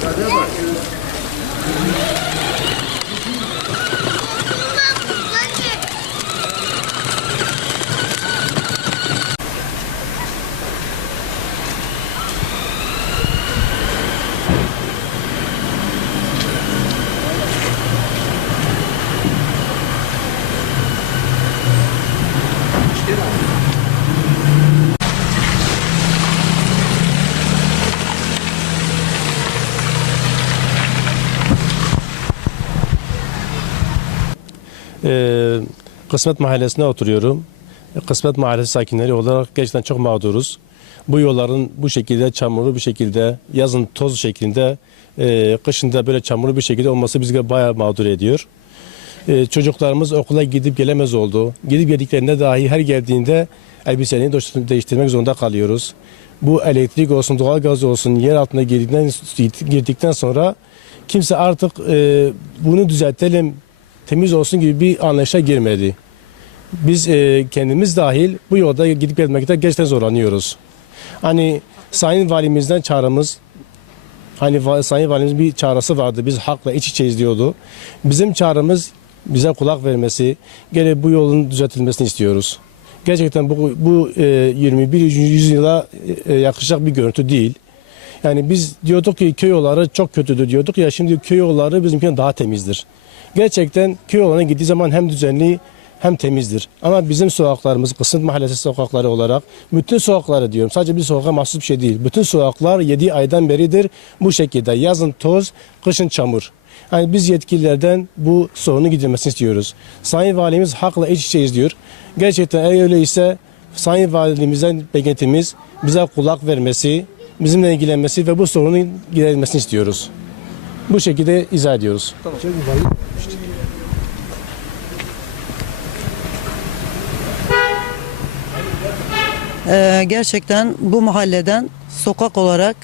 大家话 Ee, Kısmet Mahallesi'nde oturuyorum. Kısmet Mahallesi sakinleri olarak gerçekten çok mağduruz. Bu yolların bu şekilde çamurlu bir şekilde, yazın toz şeklinde, e, kışında böyle çamurlu bir şekilde olması bizi bayağı mağdur ediyor. Ee, çocuklarımız okula gidip gelemez oldu. Gidip geldiklerinde dahi her geldiğinde elbiselerini değiş- değiştirmek zorunda kalıyoruz. Bu elektrik olsun, doğalgaz olsun yer altına girdikten, girdikten sonra kimse artık e, bunu düzeltelim, temiz olsun gibi bir anlayışa girmedi. Biz e, kendimiz dahil bu yolda gidip gelmekte gerçekten zorlanıyoruz. Hani Sayın Valimizden çağrımız Hani Sayın Valimiz bir çağrısı vardı. Biz halkla iç içeyiz diyordu. Bizim çağrımız bize kulak vermesi, gene bu yolun düzeltilmesini istiyoruz. Gerçekten bu, bu e, 21. yüzyıla e, yakışacak bir görüntü değil. Yani biz diyorduk ki köy yolları çok kötüdür diyorduk ya şimdi köy yolları bizimkinden daha temizdir. Gerçekten köy yollarına gittiği zaman hem düzenli hem temizdir. Ama bizim sokaklarımız, Kısıt Mahallesi sokakları olarak bütün sokakları diyorum. Sadece bir sokağa mahsus bir şey değil. Bütün sokaklar 7 aydan beridir bu şekilde. Yazın toz, kışın çamur. Yani biz yetkililerden bu sorunu gidermesini istiyoruz. Sayın Valimiz hakla iç içeyiz diyor. Gerçekten eğer öyleyse Sayın Valimizden beklentimiz bize kulak vermesi, bizimle ilgilenmesi ve bu sorunun giderilmesini istiyoruz. Bu şekilde izah ediyoruz. Ee, gerçekten bu mahalleden sokak olarak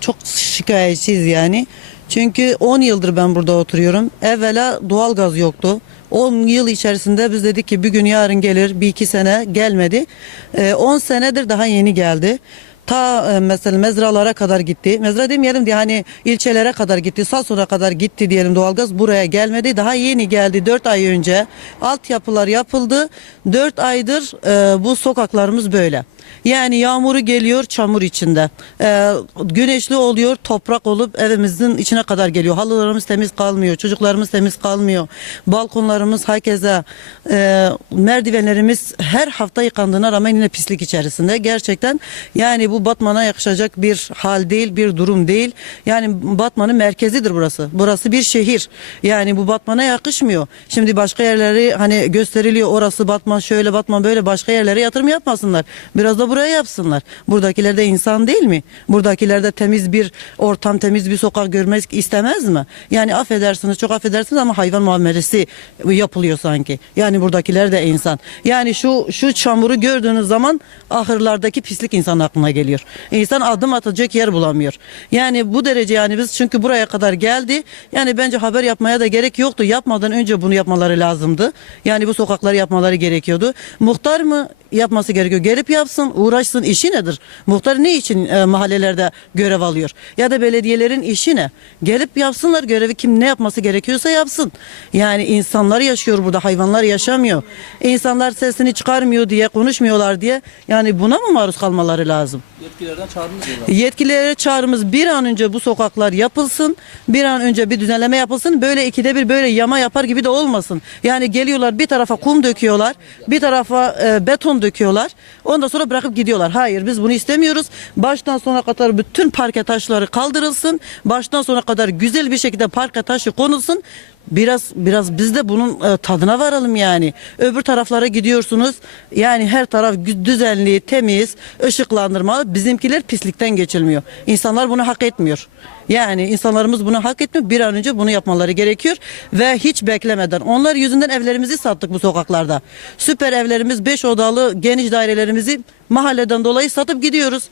çok şikayetçiyiz yani. Çünkü 10 yıldır ben burada oturuyorum. Evvela doğalgaz yoktu. 10 yıl içerisinde biz dedik ki bir gün yarın gelir. Bir iki sene gelmedi. Ee, 10 senedir daha yeni geldi. Ta e, mesela mezralara kadar gitti. Mezra demeyelim diye hani ilçelere kadar gitti. Sason'a kadar gitti diyelim doğalgaz. Buraya gelmedi. Daha yeni geldi 4 ay önce. Altyapılar yapıldı. 4 aydır e, bu sokaklarımız böyle. Yani yağmuru geliyor çamur içinde. Ee, güneşli oluyor toprak olup evimizin içine kadar geliyor. Halılarımız temiz kalmıyor. Çocuklarımız temiz kalmıyor. Balkonlarımız herkese e, merdivenlerimiz her hafta yıkandığına rağmen yine pislik içerisinde. Gerçekten yani bu Batman'a yakışacak bir hal değil, bir durum değil. Yani Batman'ın merkezidir burası. Burası bir şehir. Yani bu Batman'a yakışmıyor. Şimdi başka yerleri hani gösteriliyor. Orası Batman şöyle Batman böyle başka yerlere yatırım yapmasınlar. Biraz da buraya yapsınlar. Buradakiler de insan değil mi? Buradakiler de temiz bir ortam, temiz bir sokak görmek istemez mi? Yani affedersiniz, çok affedersiniz ama hayvan muamelesi yapılıyor sanki. Yani buradakiler de insan. Yani şu şu çamuru gördüğünüz zaman ahırlardaki pislik insan aklına geliyor. İnsan adım atacak yer bulamıyor. Yani bu derece yani biz çünkü buraya kadar geldi. Yani bence haber yapmaya da gerek yoktu. Yapmadan önce bunu yapmaları lazımdı. Yani bu sokakları yapmaları gerekiyordu. Muhtar mı yapması gerekiyor? Gelip yapsın, uğraşsın. İşi nedir? Muhtar ne için e, mahallelerde görev alıyor? Ya da belediyelerin işi ne? Gelip yapsınlar görevi kim ne yapması gerekiyorsa yapsın. Yani insanlar yaşıyor burada, hayvanlar yaşamıyor. İnsanlar sesini çıkarmıyor diye, konuşmuyorlar diye. Yani buna mı maruz kalmaları lazım? Yetkililerden çağrınız diyorlar. Yetkililere çağrımız bir an önce bu sokaklar yapılsın. Bir an önce bir düzenleme yapılsın. Böyle ikide bir böyle yama yapar gibi de olmasın. Yani geliyorlar bir tarafa kum döküyorlar. Bir tarafa e, beton döküyorlar. Ondan sonra bırakıp gidiyorlar. Hayır biz bunu istemiyoruz. Baştan sona kadar bütün parke taşları kaldırılsın. Baştan sona kadar güzel bir şekilde parke taşı konulsun. Biraz biraz biz de bunun e, tadına varalım yani. Öbür taraflara gidiyorsunuz. Yani her taraf düzenli, temiz, ışıklandırmalı. Bizimkiler pislikten geçilmiyor. İnsanlar bunu hak etmiyor. Yani insanlarımız bunu hak etmiyor. Bir an önce bunu yapmaları gerekiyor ve hiç beklemeden. Onlar yüzünden evlerimizi sattık bu sokaklarda. Süper evlerimiz, beş odalı geniş dairelerimizi mahalleden dolayı satıp gidiyoruz.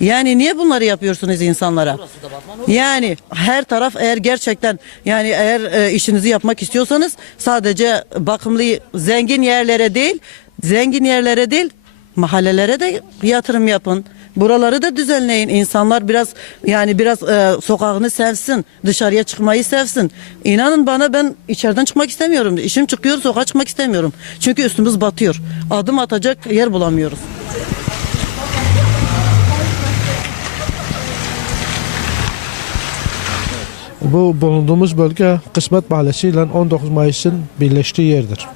Yani niye bunları yapıyorsunuz insanlara? Yani her taraf eğer gerçekten yani eğer e, işinizi yapmak istiyorsanız sadece bakımlı zengin yerlere değil, zengin yerlere değil mahallelere de yatırım yapın. Buraları da düzenleyin. İnsanlar biraz yani biraz e, sokağını sevsin. Dışarıya çıkmayı sevsin. İnanın bana ben içeriden çıkmak istemiyorum. İşim çıkıyor sokağa çıkmak istemiyorum. Çünkü üstümüz batıyor. Adım atacak yer bulamıyoruz. Bu bulunduğumuz bölge Kısmet Mahallesi ile 19 Mayıs'ın birleştiği yerdir.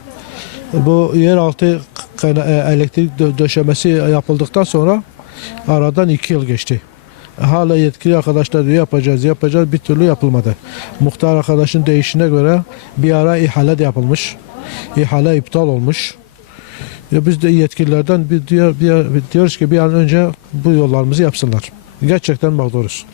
Bu yeraltı e, elektrik dö- döşemesi yapıldıktan sonra aradan iki yıl geçti. Hala yetkili arkadaşlar diyor yapacağız yapacağız bir türlü yapılmadı. Muhtar arkadaşın değişine göre bir ara ihale de yapılmış. ihale iptal olmuş. Ya biz de yetkililerden bir diyor, bir, diyoruz ki bir an önce bu yollarımızı yapsınlar. Gerçekten mağduruz.